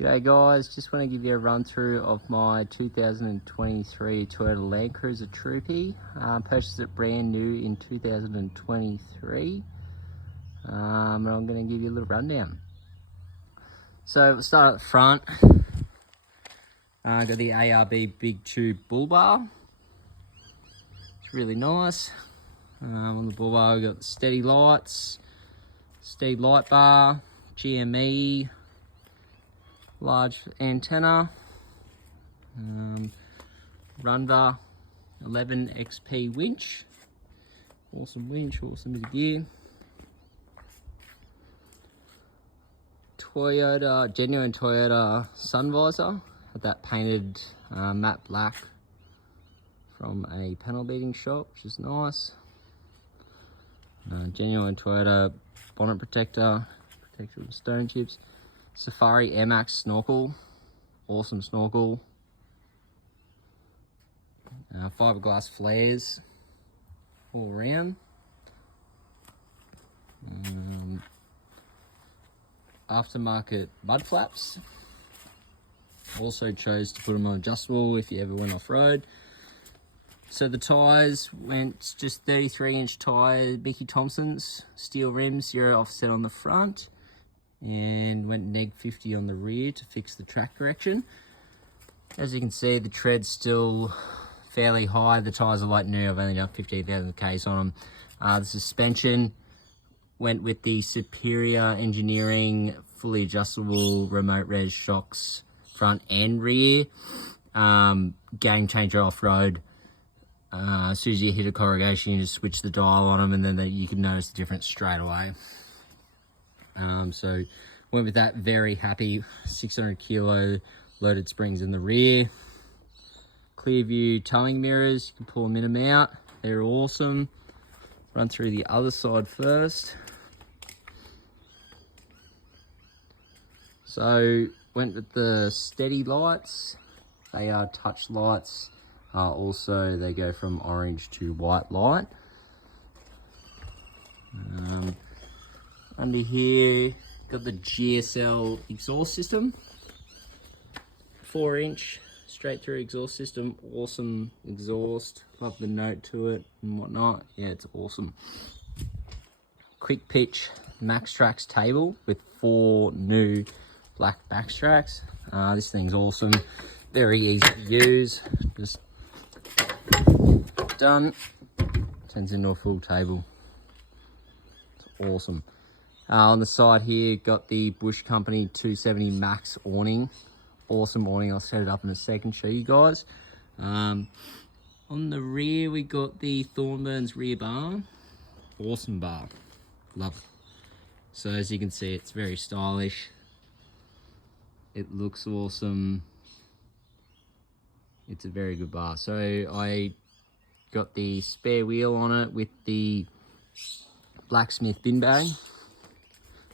G'day guys, just want to give you a run through of my 2023 Toyota Landcruiser Troopy. Purchased it brand new in 2023 and I'm going to give you a little rundown. So we'll start at the front. Got the ARB big tube bull bar. It's really nice. On the bull bar we've got the steady lights, steady light bar, GME, large antenna, Runva 11 XP winch, awesome winch, awesome bit of gear. Toyota, genuine Toyota sun visor, had that painted matte black from a panel beating shop, which is nice. Genuine Toyota bonnet protector, protector with stone chips. Safari Air Max snorkel, awesome snorkel. Fiberglass flares all around. Aftermarket mud flaps. Also chose to put them on adjustable if you ever went off-road. So the tyres went just 33-inch tyre, Mickey Thompson's, steel rims, 0 offset on the front, and went neg 50 on the rear to fix the track correction. As you can see, the tread's still fairly high. The tyres are like new. I've only done 15,000 Ks on them. The suspension went with the Superior Engineering fully adjustable remote res shocks, front and rear. Game changer off-road. As soon as you hit a corrugation, you just switch the dial on them, and then you can notice the difference straight away. So went with that, very happy. 600 kilo loaded springs in the rear. Clear view towing mirrors, you can pull them in and out. They're awesome. Run through the other side first. So went with the steady lights. They are touch lights. Also, they go from orange to white light. Under here, got the GSL exhaust system. 4-inch straight through exhaust system, awesome exhaust. Love the note to it and whatnot. Yeah, it's awesome. Quick pitch Max Tracks table with 4 new black backstracks. This thing's awesome. Very easy to use. Just done. Turns into a full table. It's awesome. On the side here, got the Bush Company 270 Max awning. Awesome awning. I'll set it up in a second, show you guys. On the rear, we got the Thornburns rear bar. Awesome bar. Love it. So as you can see, it's very stylish. It looks awesome. It's a very good bar. So I got the spare wheel on it with the blacksmith bin bag.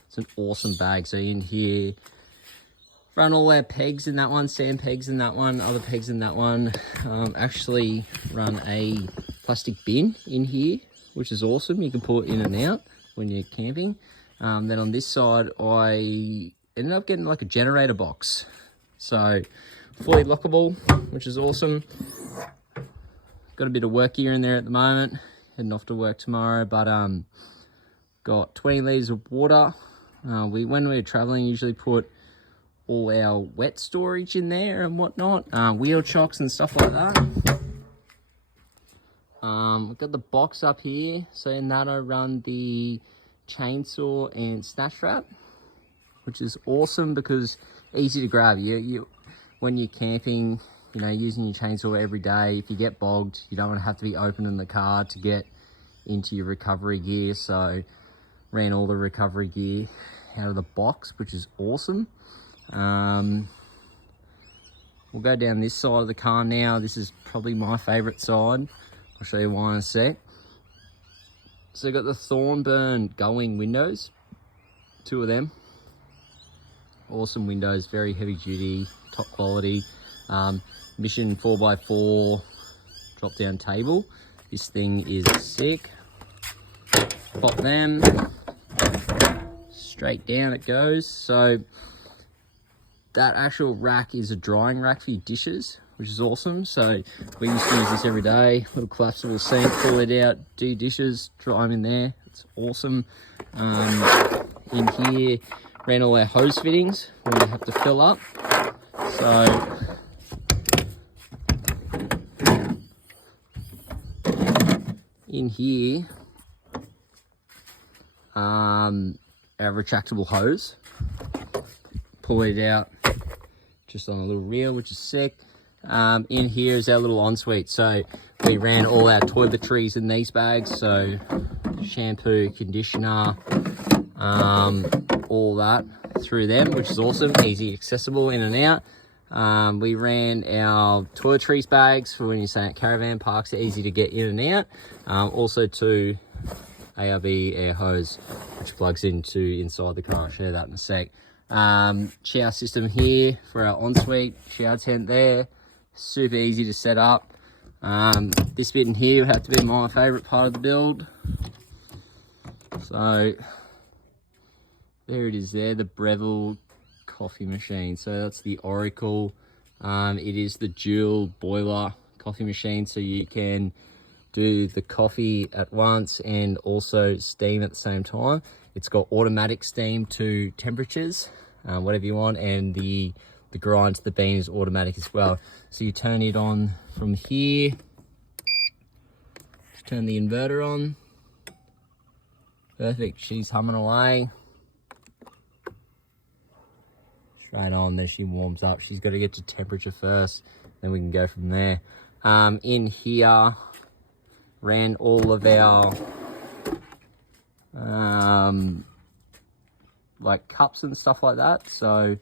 It's an awesome bag. So in here, run all our pegs in that one, sand pegs in that one, other pegs in that one. Actually run a plastic bin in here, which is awesome. You can pull it in and out when you're camping. Then on this side, I ended up getting like a generator box. So fully lockable, which is awesome. Got a bit of work gear in there at the moment. Heading off to work tomorrow, but got 20 litres of water. When we're traveling, usually put all our wet storage in there and whatnot, wheel chocks and stuff like that. I've got the box up here, so in that I run the chainsaw and snatch wrap, which is awesome because easy to grab. When you're camping, you know, using your chainsaw every day, if you get bogged, you don't want to have to be opening the car to get into your recovery gear. So ran all the recovery gear out of the box, which is awesome. We'll go down this side of the car now. This is probably my favorite side. I'll show you why in a sec. So got the Thornburn gullwing windows, 2 of them. Awesome windows, very heavy duty, top quality. Mission 4x4 drop down table. This thing is sick. Pop them. Straight down it goes. So that actual rack is a drying rack for your dishes, which is awesome. So we used to use this every day. Little collapsible sink, pull it out, do your dishes, dry them in there. It's awesome. In here, ran all our hose fittings when we have to fill up. So in here, our retractable hose, pull it out just on a little reel, which is sick. In here is our little ensuite. So we ran all our toiletries in these bags. So shampoo, conditioner, all that through them, which is awesome, easy, accessible in and out. We ran our toiletries bags for when you're staying at caravan parks, easy to get in and out. Also to ARB air hose, which plugs into inside the car. I'll share that in a sec. Shower system here for our ensuite, shower tent there, super easy to set up. This bit in here would have to be my favorite part of the build. So there it is there, the Breville coffee machine. So that's the Oracle. It is the dual boiler coffee machine, so you can do the coffee at once and also steam at the same time. It's got automatic steam to temperatures, whatever you want, and the grind to the bean is automatic as well. So you turn it on from here, just turn the inverter on. Perfect, she's humming away. Straight on, there she warms up. She's got to get to temperature first, then we can go from there. In here, ran all of our like cups and stuff like that. So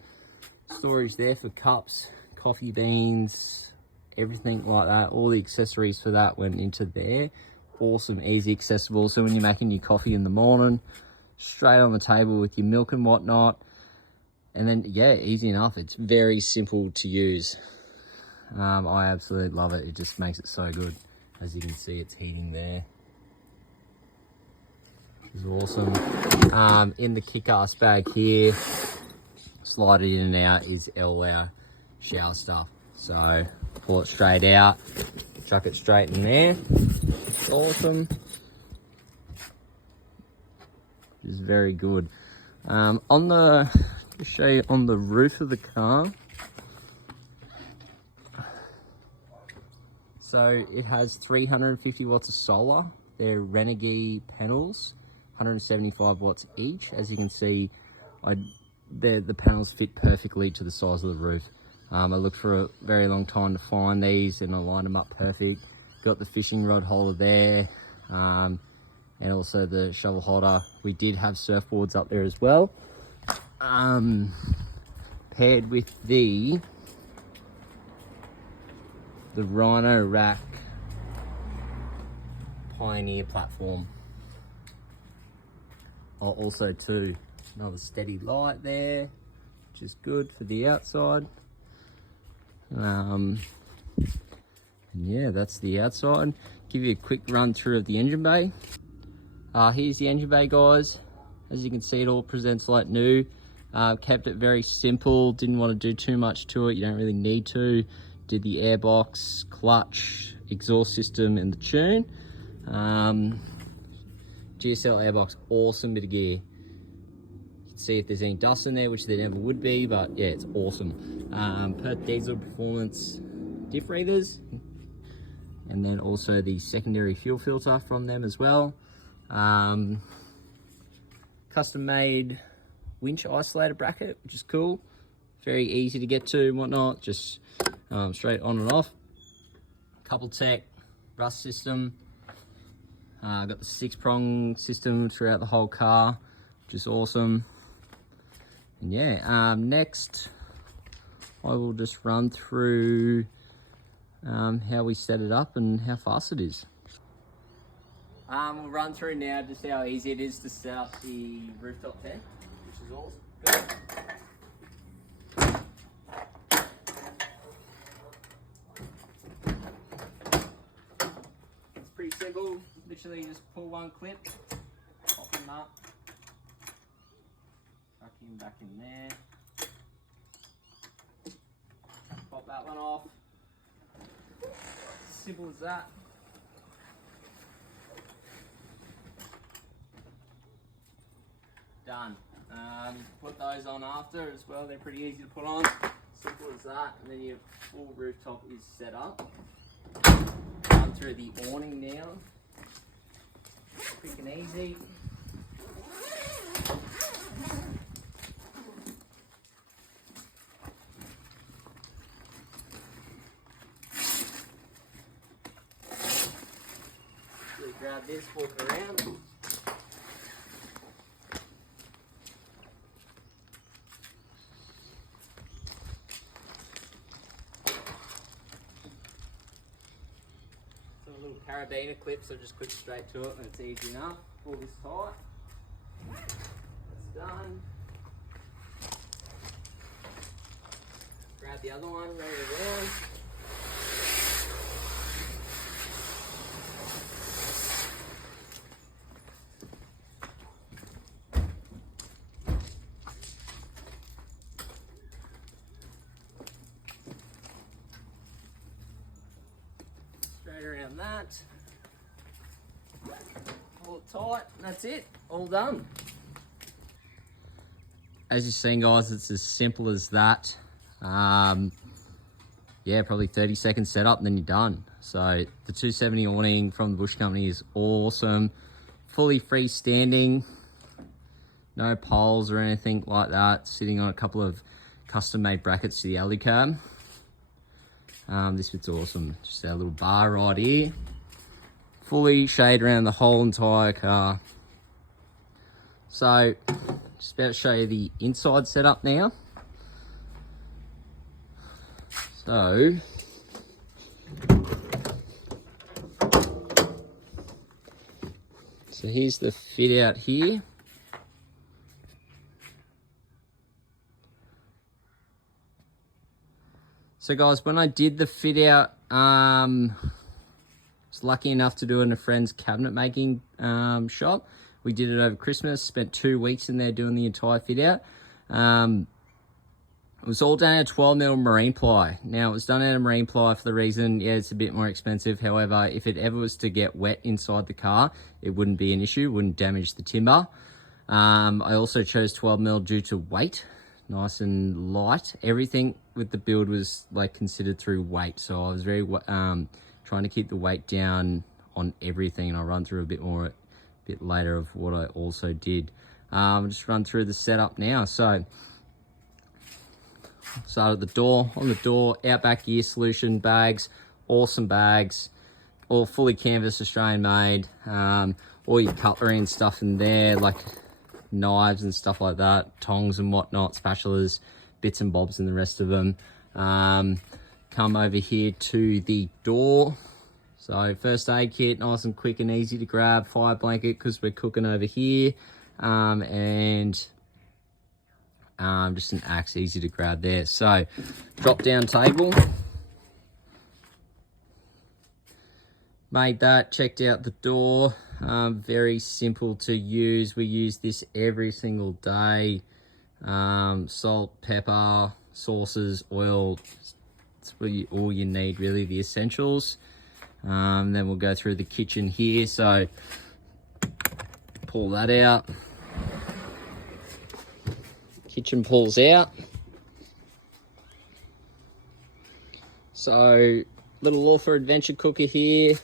storage there for cups, coffee beans, everything like that. All the accessories for that went into there. Awesome, easy, accessible. So when you're making your coffee in the morning, straight on the table with your milk and whatnot. And then, yeah, easy enough. It's very simple to use. I absolutely love it. It just makes it so good. As you can see, it's heating there. It's awesome. In the kick-ass bag here, slide it in and out, is all our shower stuff. So pull it straight out, chuck it straight in there. It's awesome. It's very good. To show you on the roof of the car. So it has 350 watts of solar. They're Renegade panels, 175 watts each. As you can see, the panels fit perfectly to the size of the roof. I looked for a very long time to find these and I lined them up perfect. Got the fishing rod holder there, and also the shovel holder. We did have surfboards up there as well. Paired with the Rhino Rack Pioneer platform. Also too, another steady light there, which is good for the outside. And yeah, that's the outside. Give you a quick run through of the engine bay. Here's the engine bay, guys. As you can see, it all presents like new. Kept it very simple, didn't want to do too much to it. You don't really need to. Did the airbox, clutch, exhaust system, and the tune. GSL airbox, awesome bit of gear. You can see if there's any dust in there, which there never would be, but yeah, it's awesome. Perth Diesel Performance diff readers, and then also the secondary fuel filter from them as well. Custom made winch isolator bracket, which is cool. Very easy to get to and whatnot, just straight on and off. Couple tech rust system. Got the 6-prong system throughout the whole car, which is awesome. And yeah, next I will just run through how we set it up and how fast it is. We'll run through now just how easy it is to set up the rooftop tent, which is awesome. Good. It's pretty simple. Literally just pull one clip, pop him up, tuck him back in there. one off. Simple as that. Done. Put those on after as well. They're pretty easy to put on. Simple as that. And then your full rooftop is set up. Run through the awning now. Quick and easy. Grab this, walk around. Some little carabiner clips, so just clip straight to it and it's easy enough. Pull this tight. That's done. Grab the other one, roll it around. Straight around that. Pull it tight, and that's it. All done. As you've seen, guys, it's as simple as that. Yeah, probably 30 second setup and then you're done. So the 270 awning from the Bush Company is awesome. Fully freestanding. No poles or anything like that. Sitting on a couple of custom made brackets to the alley cab. This bit's awesome. Just our little bar right here. Fully shade around the whole entire car. So, just about to show you the inside setup now. So, here's the fit out here. So guys, when I did the fit out, I was lucky enough to do it in a friend's cabinet making shop. We did it over Christmas, spent 2 weeks in there doing the entire fit out. It was all done out of 12mm marine ply. Now, it was done out of marine ply for the reason, yeah, it's a bit more expensive. However, if it ever was to get wet inside the car, it wouldn't be an issue, wouldn't damage the timber. I also chose 12mm due to weight, nice and light. Everything with the build was like considered through weight. So I was very trying to keep the weight down on everything. And I'll run through a bit later of what I also did. I'll just run through the setup now. So, start at the door. On the door, Outback Gear Solution bags, awesome bags, all fully canvas Australian made. All your cutlery and stuff in there, like knives and stuff like that, tongs and whatnot, spatulas, bits and bobs and the rest of them. Come over here to the door. So first aid kit, nice and quick and easy to grab. Fire blanket because we're cooking over here. And just an axe, easy to grab there. So drop down table. Made that, checked out the door. Very simple to use. We use this every single day. Salt, pepper, sauces, oil. It's really all you need, really, the essentials. Then we'll go through the kitchen here. So pull that out. Kitchen pulls out. So little Orpha Adventure cooker here.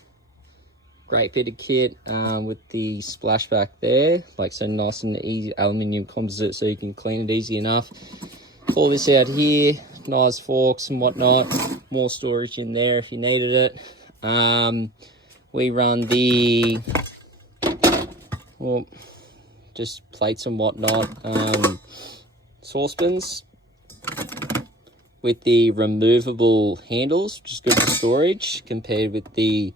Great bit of kit with the splashback there, like so nice and easy, aluminium composite, so you can clean it easy enough. Pull this out here, knives, forks and whatnot. More storage in there if you needed it. We run the, well, just plates and whatnot, saucepans with the removable handles, which is good for storage compared with the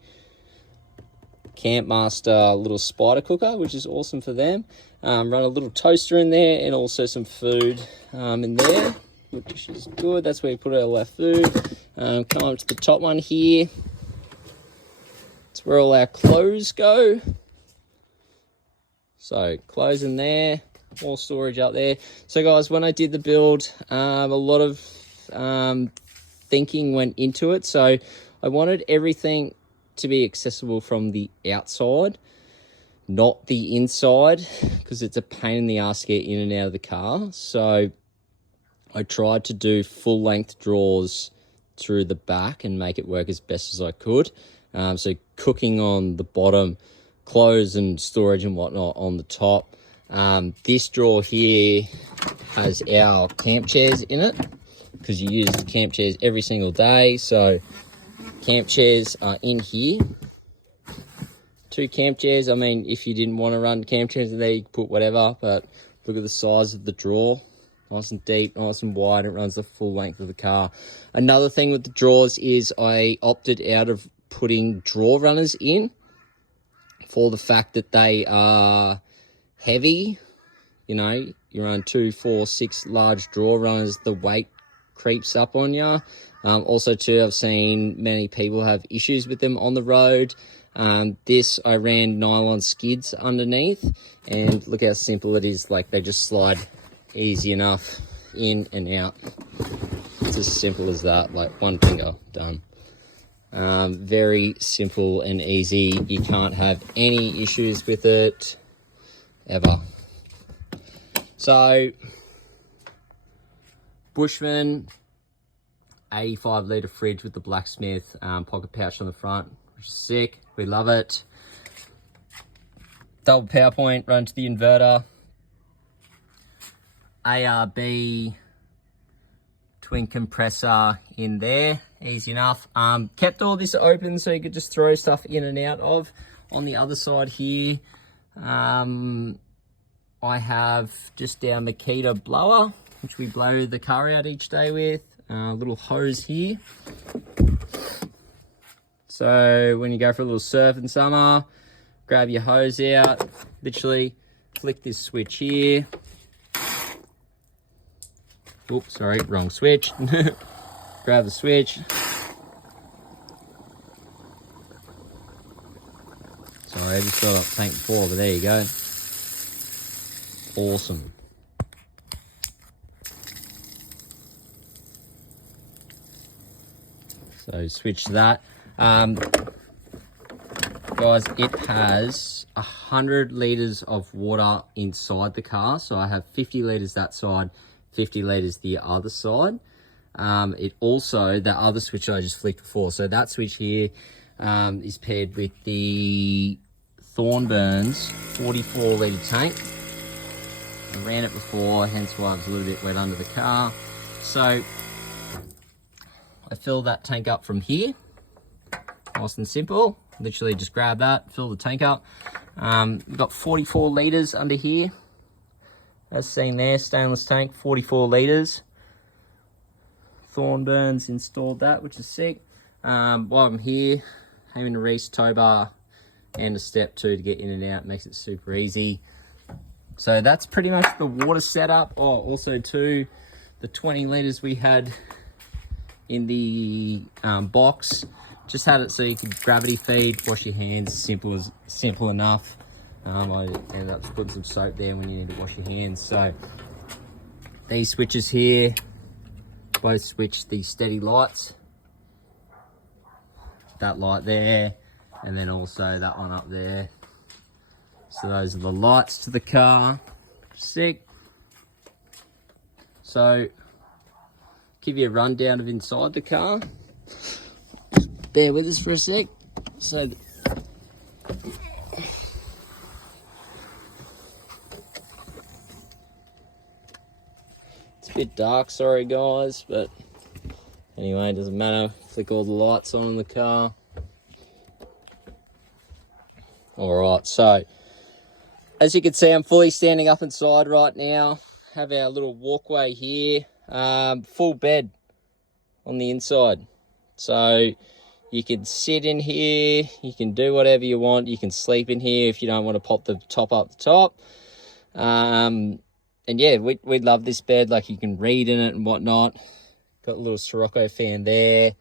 Campmaster little spider cooker, which is awesome for them. Run a little toaster in there and also some food in there, which is good. That's where we put all our food. Come up to the top one here. It's where all our clothes go. So clothes in there, more storage up there. So guys, when I did the build, a lot of thinking went into it. So I wanted everything to be accessible from the outside, not the inside, because it's a pain in the ass to get in and out of the car. So I tried to do full length drawers through the back and make it work as best as I could. So cooking on the bottom, clothes and storage and whatnot on the top. This drawer here has our camp chairs in it, because you use camp chairs every single day. So camp chairs are in here. 2 camp chairs. I mean, if you didn't want to run camp chairs in there, you could put whatever, but look at the size of the drawer. Nice and deep, nice and wide. It runs the full length of the car. Another thing with the drawers is I opted out of putting drawer runners in for the fact that they are heavy. You know, you run 2, 4, 6 large drawer runners, the weight creeps up on you. Also too, I've seen many people have issues with them on the road. This, I ran nylon skids underneath, and look how simple it is. Like, they just slide easy enough in and out. It's as simple as that, like one finger, done. Very simple and easy. You can't have any issues with it ever. So Bushman 85 litre fridge with the blacksmith pocket pouch on the front, which is sick. We love it. Double power point, run to the inverter. ARB twin compressor in there, easy enough. Kept all this open so you could just throw stuff in and out of. On the other side here, I have just our Makita blower, which we blow the car out each day with. Little hose here. So when you go for a little surf in summer, grab your hose out, literally flick this switch here. Oops, sorry, wrong switch. Grab the switch. Sorry, I just filled up tank before, but there you go. Awesome. So switch that. Guys, it has 100 litres of water inside the car. So I have 50 litres that side, 50 litres the other side. It also, that other switch I just flicked before, so that switch here is paired with the Thornburns 44 litre tank. I ran it before, hence why it was a little bit wet under the car. So I fill that tank up from here, nice and simple. Literally just grab that, fill the tank up. We've got 44 litres under here. As seen there, stainless tank, 44 litres. Thornburns installed that, which is sick. While I'm here, having a Reese tow bar and a step 2 to get in and out makes it super easy. So that's pretty much the water setup. Oh, also too, the 20 litres we had in the box, just had it so you could gravity feed, wash your hands, simple enough. I ended up putting some soap there when you need to wash your hands. So these switches here, both switch the steady lights. That light there, and then also that one up there. So those are the lights to the car. Sick. So give you a rundown of inside the car. Just bear with us for a sec. So it's a bit dark, sorry guys, but anyway, it doesn't matter. Flick all the lights on in the car. Alright, so as you can see, I'm fully standing up inside right now. Have our little walkway here. Full bed on the inside. So you can sit in here, you can do whatever you want. You can sleep in here if you don't want to pop the top up the top. And yeah, we love this bed. Like, you can read in it and whatnot. Got a little Sirocco fan there.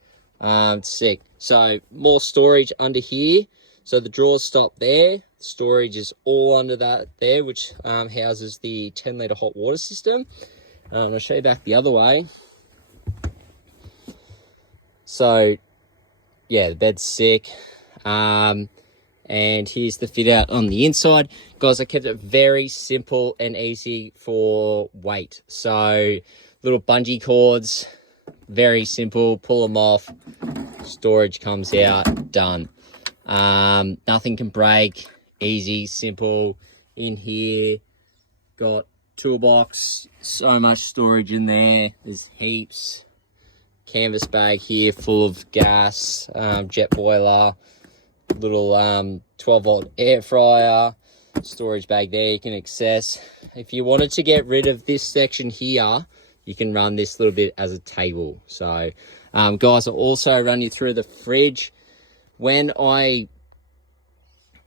It's sick. So more storage under here. So the drawers stop there. Storage is all under that there, which houses the 10 litre hot water system. I'll show you back the other way. So yeah, the bed's sick. And here's the fit out on the inside. Guys, I kept it very simple and easy for weight. So little bungee cords, very simple, pull them off, storage comes out, done. Nothing can break, easy, simple. In here, got toolbox, so much storage in there, there's heaps. Canvas bag here full of gas, jet boiler, little 12-volt air fryer, storage bag there you can access. If you wanted to get rid of this section here, you can run this little bit as a table. So guys, I'll also run you through the fridge. When I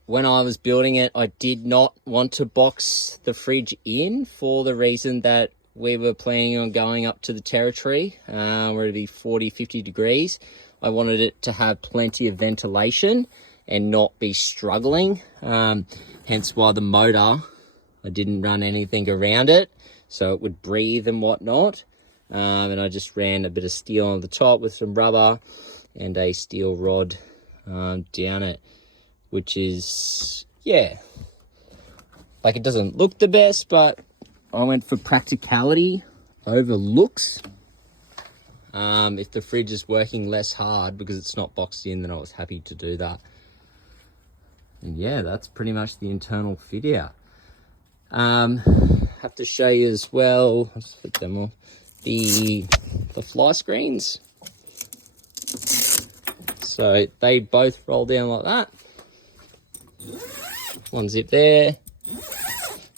was building it, I did not want to box the fridge in for the reason that we were planning on going up to the territory where it'd be 40, 50 degrees. I wanted it to have plenty of ventilation and not be struggling. Hence why the motor, I didn't run anything around it, so it would breathe and whatnot. And I just ran a bit of steel on the top with some rubber and a steel rod down it, which is, yeah, like it doesn't look the best, but I went for practicality over looks. If the fridge is working less hard because it's not boxed in, then I was happy to do that. And yeah, that's pretty much the internal fit out. Have to show you as well, let's flip them off, the fly screens. So they both roll down like that. One zip there,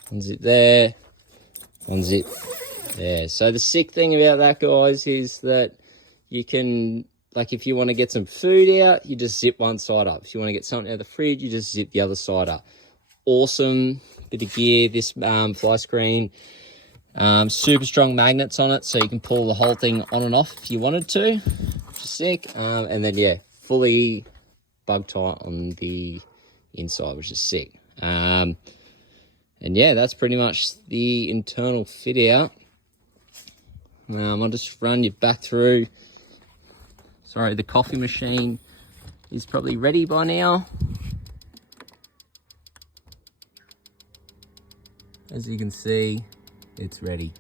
one zip there, one zip there. So the sick thing about that, guys, is that you can, like, if you want to get some food out, you just zip one side up. If you want to get something out of the fridge, you just zip the other side up. Awesome bit of gear, this fly screen. Super strong magnets on it, so you can pull the whole thing on and off if you wanted to, which is sick. And then, yeah, fully bug tight on the inside, which is sick. And yeah, that's pretty much the internal fit out. I'll just run you back through. Sorry, the coffee machine is probably ready by now. As you can see, it's ready,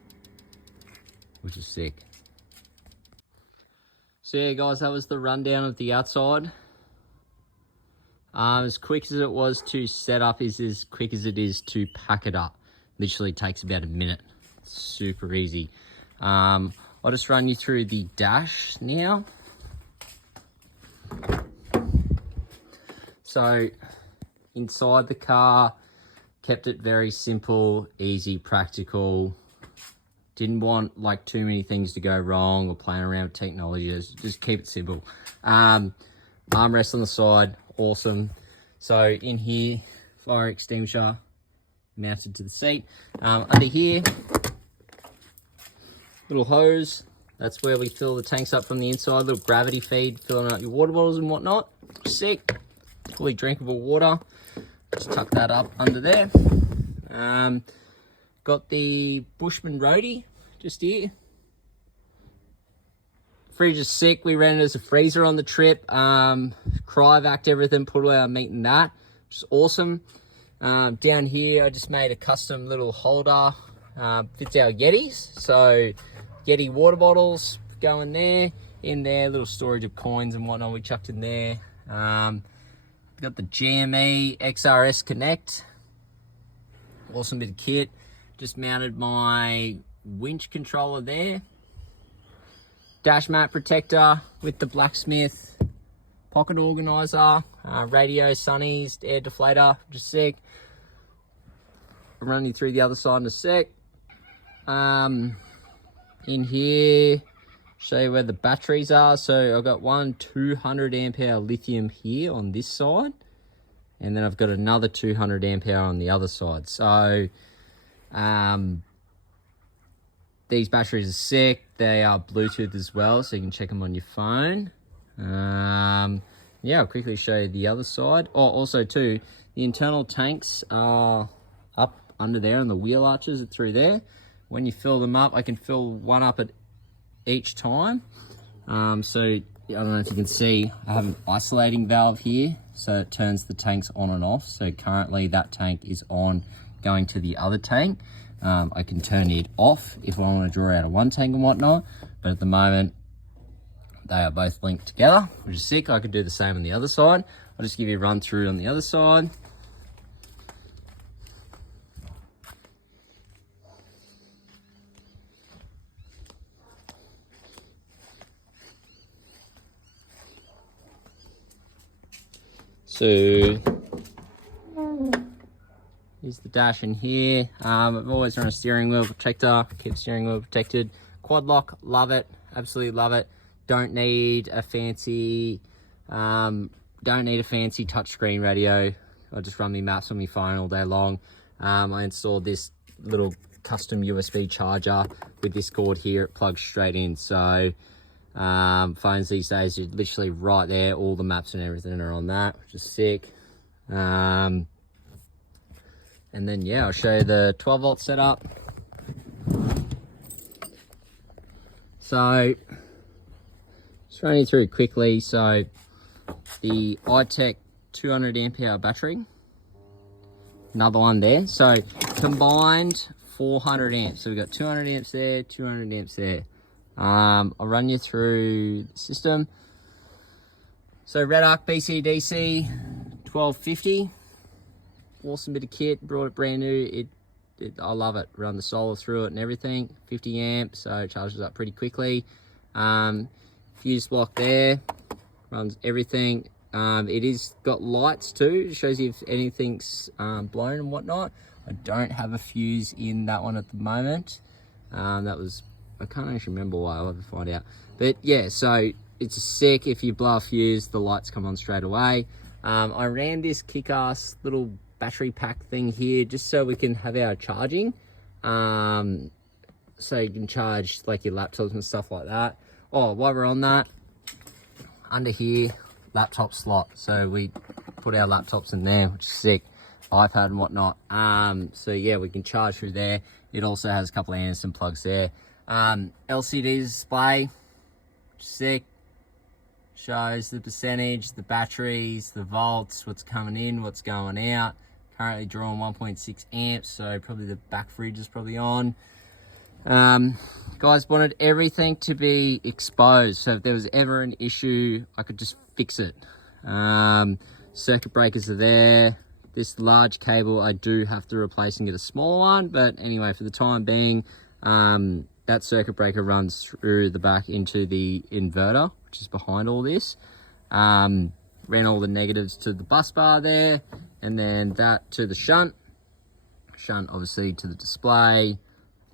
which is sick. So yeah, guys, that was the rundown of the outside. As quick as it was to set up is as quick as it is to pack it up. Literally takes about a minute. It's super easy. I'll just run you through the dash now. So inside the car, kept it very simple, easy, practical. Didn't want like too many things to go wrong or playing around with technology. Just keep it simple. Armrest on the side, awesome. So in here, fire extinguisher mounted to the seat. Under here, little hose. That's where we fill the tanks up from the inside. Little gravity feed, filling out your water bottles and whatnot. Sick. Fully drinkable water. Just tuck that up under there. Got the Bushman roadie just here. Fridge is sick. We ran it as a freezer on the trip. Cryovac everything, put all our meat in that, which is awesome. Down here, I just made a custom little holder. Fits our Yetis. So Yeti water bottles go in there. In there, little storage of coins and whatnot we chucked in there. Got the GME XRS Connect. Awesome bit of kit. Just mounted my winch controller there. Dash mat protector with the blacksmith. Pocket organizer. Radio sunnies, air deflator, just sick. I'll run you through the other side in a sec. In here, show you where the batteries are. So I've got one 200 amp hour lithium here on this side, and then I've got another 200 amp hour on the other side. So these batteries are sick. They are Bluetooth as well, so you can check them on your phone. Yeah, I'll quickly show you the other side. Oh, also too, the internal tanks are up under there, and the wheel arches are through there. When you fill them up, I can fill one up at each time. So I don't know if you can see, I have an isolating valve here, so it turns the tanks on and off. So currently that tank is on, going to the other tank. I can turn it off if I want to draw out of one tank and whatnot, but at the moment they are both linked together, which is sick. I could do the same on the other side. I'll just give you a run through on the other side. So here's the dash in here. I've always run a steering wheel protector, keep steering wheel protected. Quad lock, love it, absolutely love it. Don't need a fancy touchscreen radio. I just run my maps on my phone all day long. I installed this little custom USB charger with this cord here. It plugs straight in. So phones these days, you're literally right there. All the maps and everything are on that, which is sick. And then yeah, I'll show you the 12 volt setup. So just running through quickly. So the iTech 200 amp hour battery, another one there. So combined 400 amps. So we've got 200 amps there, 200 amps there. I'll run you through the system. So Red Arc BC-DC 1250, awesome bit of kit, brought it brand new. I love it. Run the solar through it and everything. 50 amps, so it charges up pretty quickly. Fuse block there, runs everything. It is got lights too. It shows you if anything's blown and whatnot. I don't have a fuse in that one at the moment. I can't actually remember why. I'll have to find out. But yeah, so it's sick. If you blow a fuse, the lights come on straight away. I ran this kick-ass little battery pack thing here just so we can have our charging. So you can charge like your laptops and stuff like that. Oh, while we're on that, under here, laptop slot. So we put our laptops in there, which is sick. iPad and whatnot. So yeah, we can charge through there. It also has a couple of Anderson plugs there. LCD display, sick. Shows the percentage, the batteries, the volts, what's coming in, what's going out. Currently drawing 1.6 amps, so probably the back fridge is probably on. Guys wanted everything to be exposed, so if there was ever an issue, I could just fix it. Circuit breakers are there. This large cable I do have to replace and get a smaller one, but anyway, for the time being, that circuit breaker runs through the back into the inverter, which is behind all this. Ran all the negatives to the bus bar there, and then that to the shunt obviously to the display.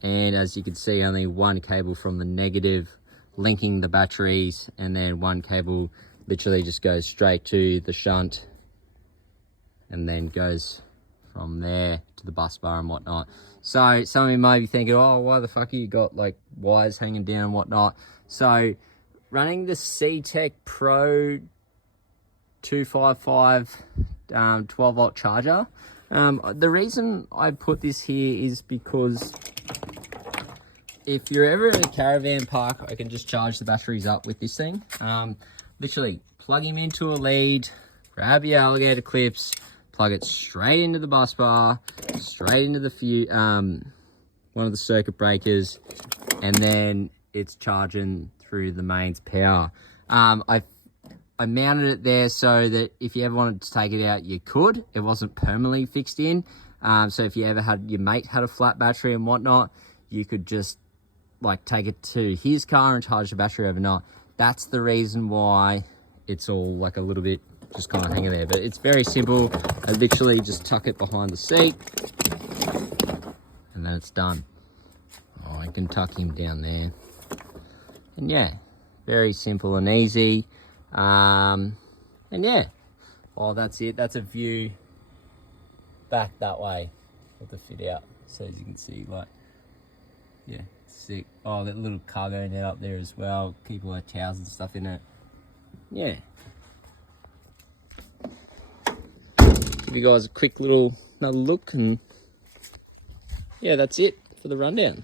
And as you can see, only one cable from the negative linking the batteries, and then one cable literally just goes straight to the shunt and then goes from there to the bus bar and whatnot. So some of you may be thinking, oh, why the fuck you got like wires hanging down and whatnot? So running the C-Tech Pro 255 12 volt charger. The reason I put this here is because if you're ever in a caravan park, I can just charge the batteries up with this thing. Literally plug him into a lead, grab your alligator clips, plug it straight into the bus bar, straight into the one of the circuit breakers, and then it's charging through the mains power. I mounted it there so that if you ever wanted to take it out, you could. It wasn't permanently fixed in. So if you ever had, your mate had a flat battery and whatnot, you could just like take it to his car and charge the battery overnight. That's the reason why it's all like a little bit just kind of hanging there, but it's very simple. I literally just tuck it behind the seat and then it's done. Oh, I can tuck him down there, and yeah, very simple and easy. And yeah, oh, that's it. That's a view back that way of the fit out. So as you can see, like, yeah, sick. Oh, that little cargo net up there as well. Keep all our towels and stuff in it. Yeah. Give you guys a quick little another look, and yeah, that's it for the rundown.